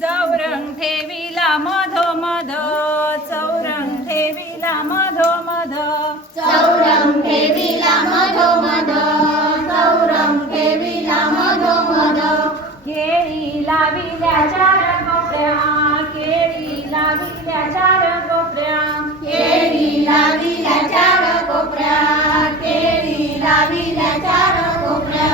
चौरंग ठेवीला मधो मध चौरंग ठेवीला मधो मध. चौरंग ठेवीला केळी लाविल्या केळी लाविल्या चार केळी लाविल्या चार कोपऱ्या.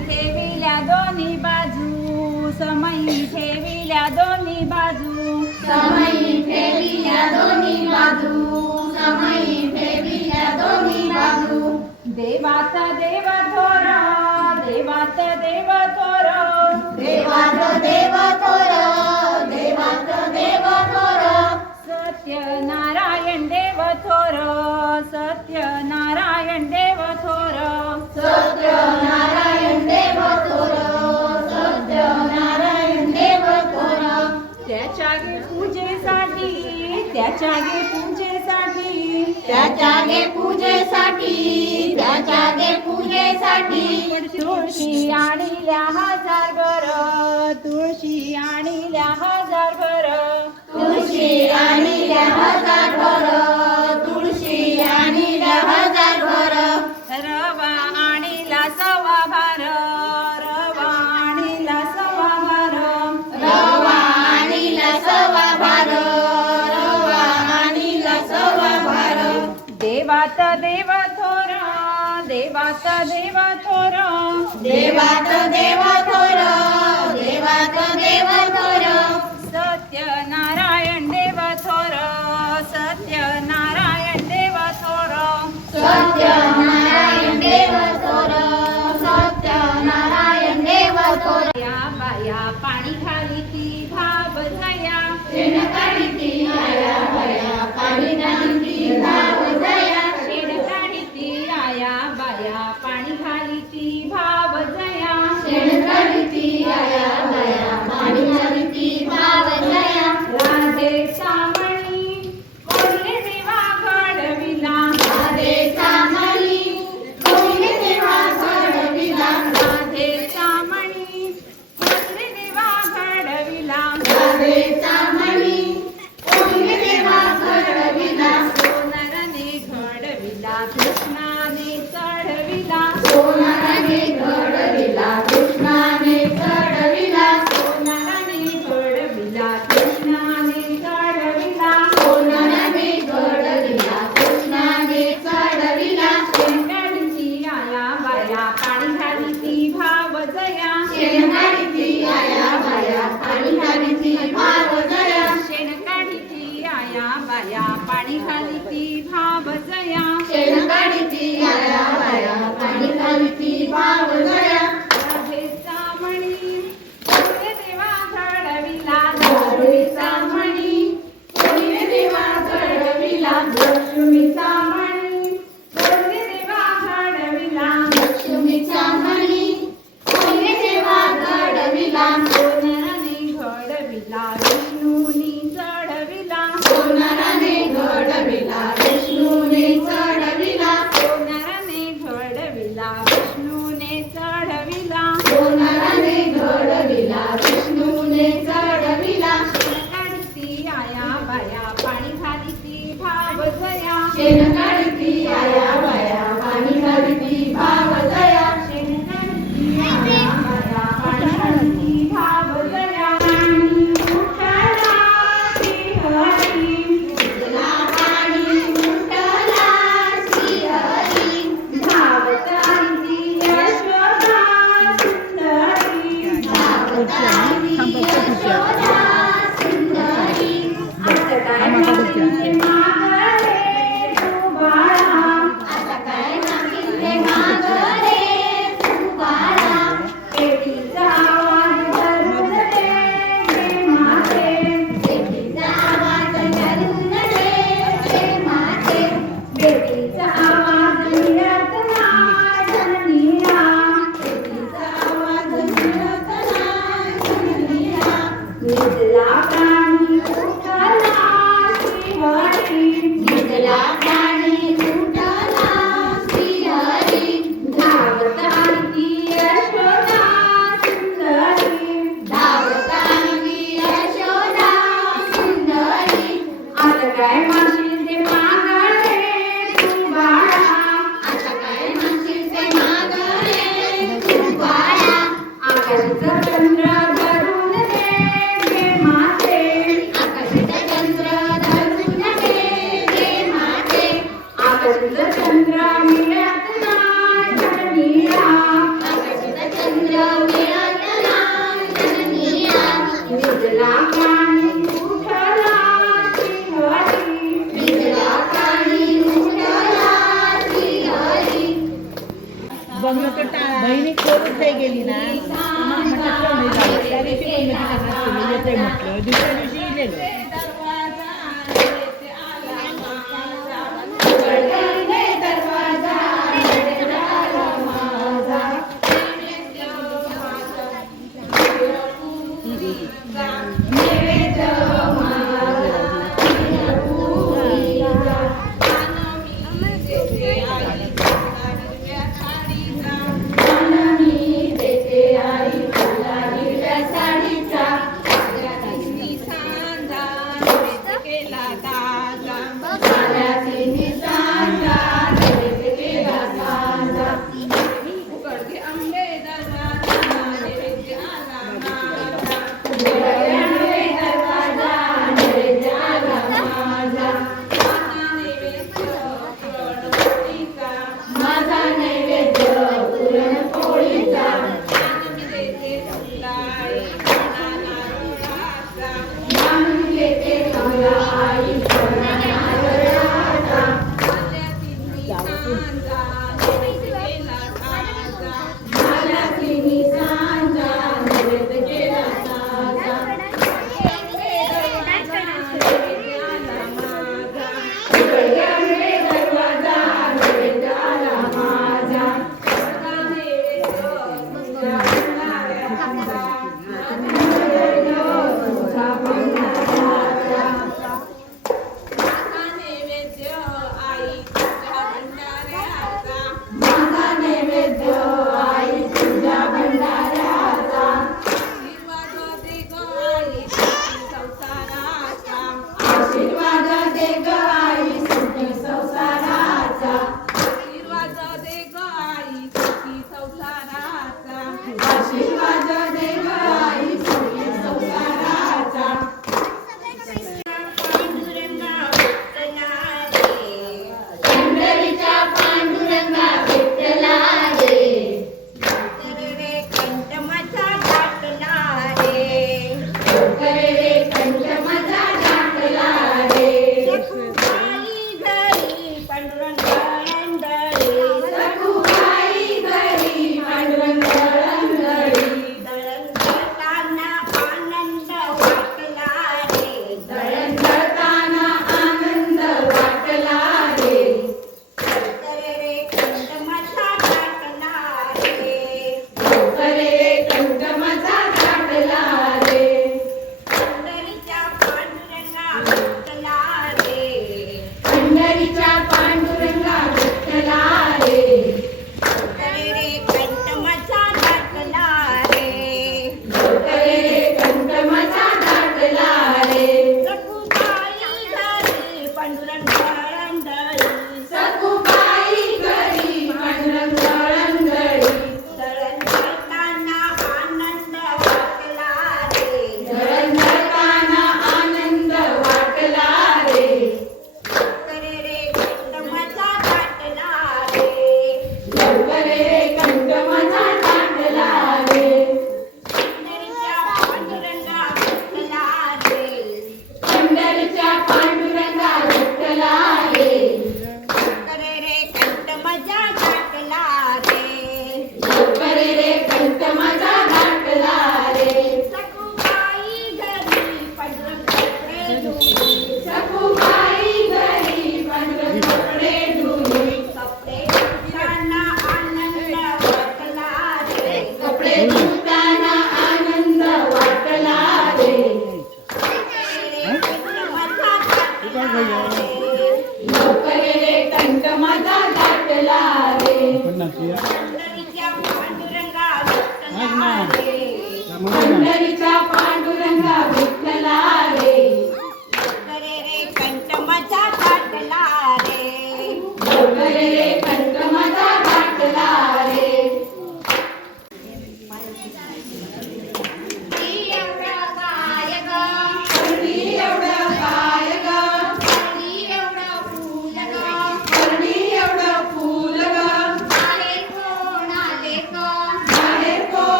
ठेविल्या दोन्ही बाजू समयी ठेविल्या दोन्ही बाजू. समयी ठेविल्या दोन्ही बाजू समयी ठेविल्या बाजू. देवाचा देव थोरा देवाचा देव थोरा. त्याच्यागे पूजेसाठी त्याच्यागे पूजेसाठी त्याच्यागे पूजे पूजेसाठी तुळशी आणि हजार बर तुळशी आणि हजार बर. तुळशी आणि हजार बर. देवात देवा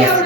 Yeah.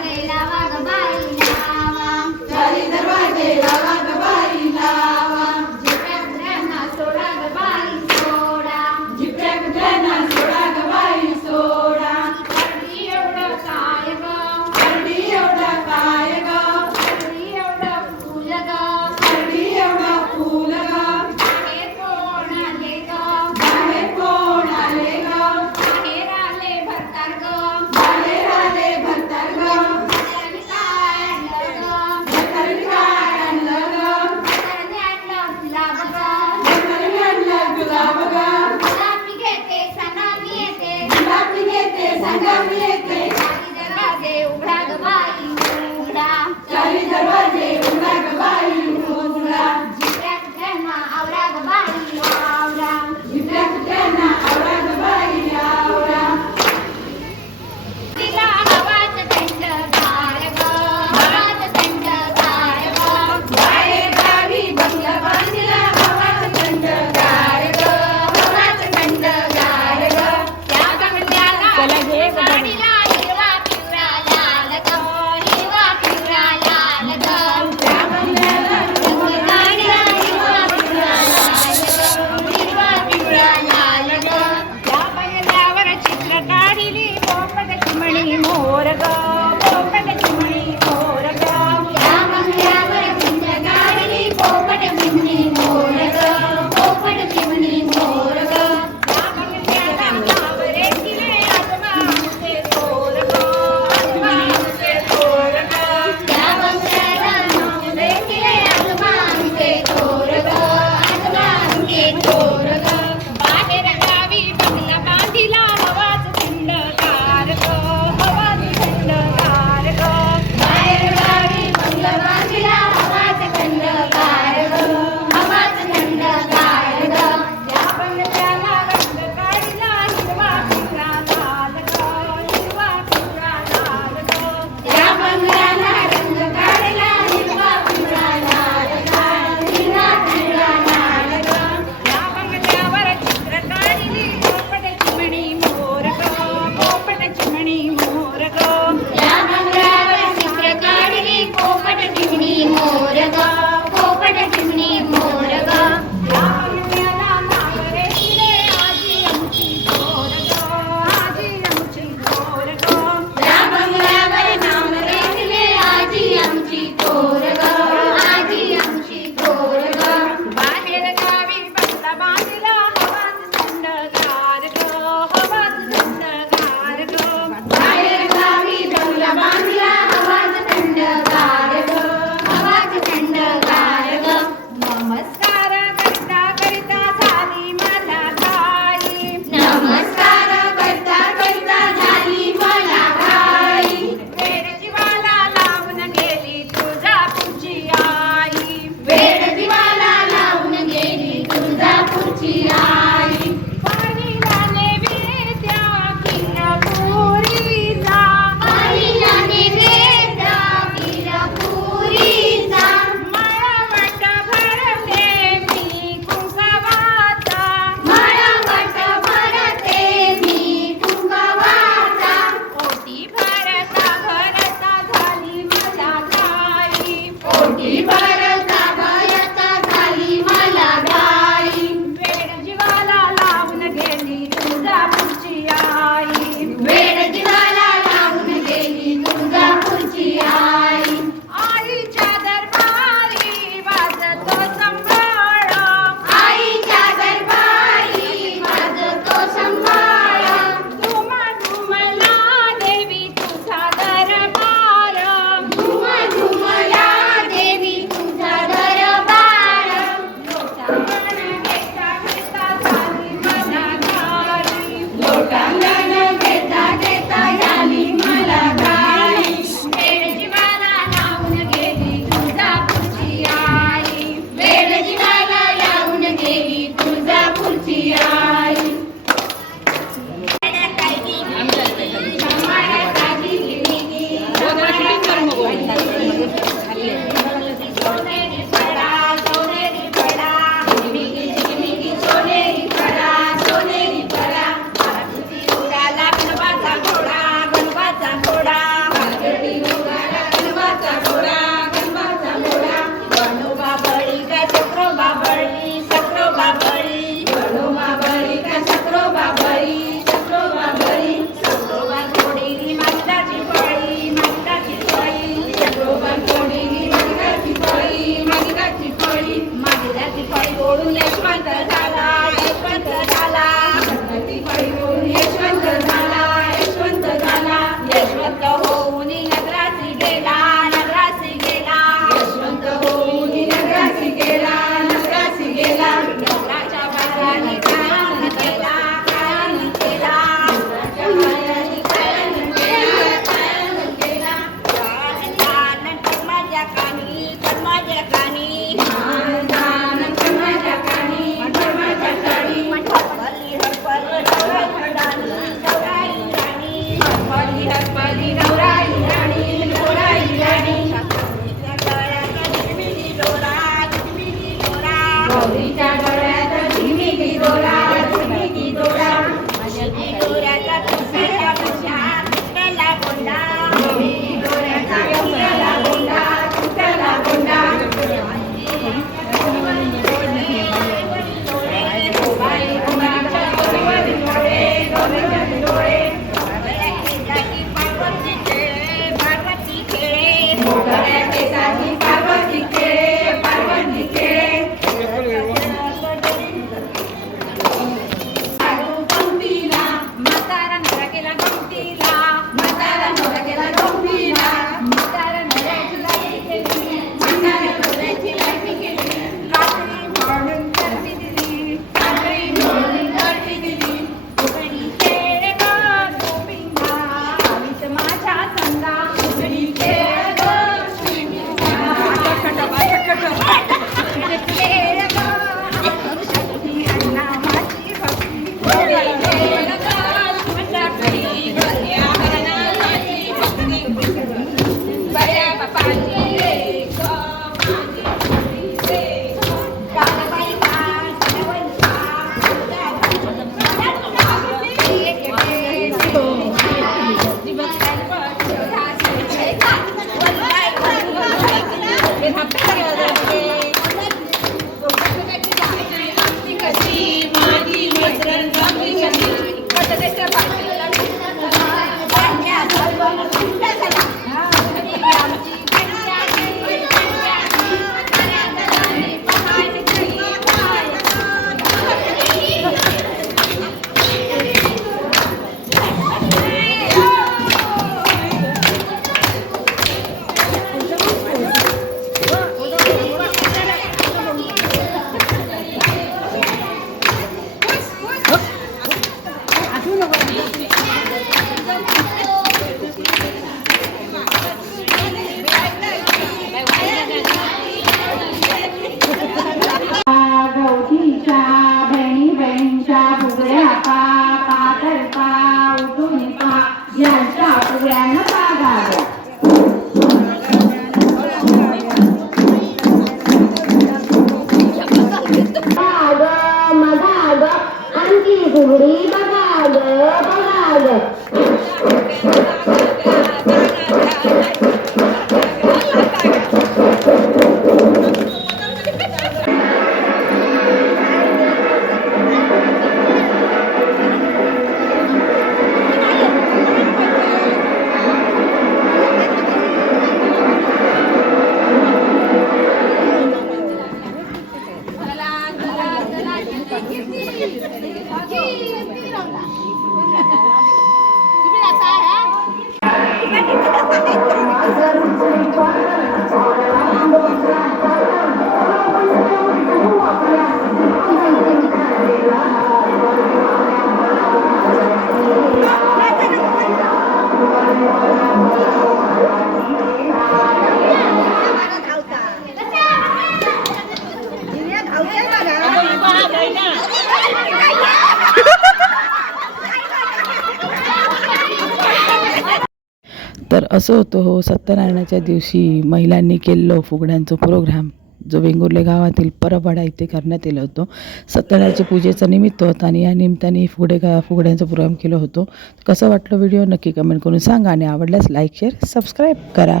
असं होतं हो सत्यनारायणाच्या दिवशी महिलांनी केलेलं फुगड्यांचं प्रोग्राम जो वेंगुर्ले गावातील परवाडा इथे करण्यात येलं होतं. सत्यनारायणाच्या पूजेचं निमित्त होतं आणि या निमित्ताने फुगडे गा फुगड्यांचं प्रोग्राम केलं होतो. कसं वाटलं व्हिडिओ नक्की कमेंट करून सांगा आणि आवडल्यास लाईक शेअर सबस्क्राईब करा.